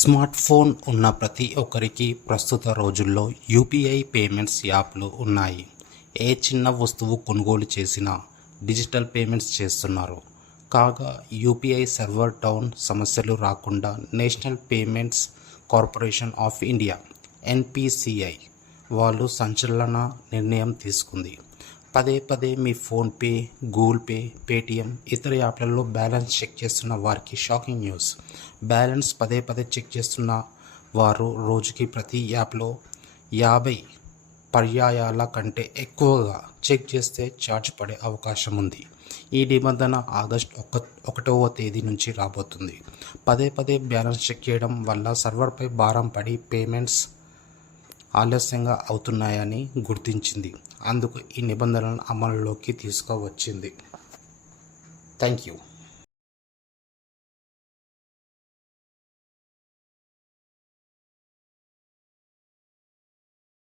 Smart phone ఉన్న ప్రతి ఒక్కరికి ప్రస్తుత రోజుల్లో యూపీఐ పేమెంట్స్ యాప్లు ఉన్నాయి. ఏ చిన్న వస్తువు కొనుగోలు చేసినా డిజిటల్ పేమెంట్స్ చేస్తున్నారు. కాగా యూపీఐ సర్వర్ డౌన్ సమస్యలు రాకుండా national payments corporation of India NPCI వాళ్ళు సంచలన నిర్ణయం తీసుకుంది. పదే మీ ఫోన్పే, గూగుల్ పే, పేటిఎం ఇతర యాప్లలో బ్యాలెన్స్ చెక్ చేస్తున్న వారికి షాకింగ్ న్యూస్. బ్యాలెన్స్ పదే చెక్ చేస్తున్న వారు రోజుకి ప్రతి యాప్లో 50 పర్యాయాల కంటే ఎక్కువగా చెక్ చేస్తే ఛార్జ్ పడే అవకాశం ఉంది. ఈ నిబంధన ఆగస్టు 1వ తేదీ నుంచి రాబోతుంది. పదే బ్యాలెన్స్ చెక్ చేయడం వల్ల సర్వర్పై భారం పడి పేమెంట్స్ ఆలస్యంగా అవుతున్నాయని గుర్తించింది. అందుకు ఈ నిబంధనలను అమలులోకి తీసుకువచ్చింది. Thank you.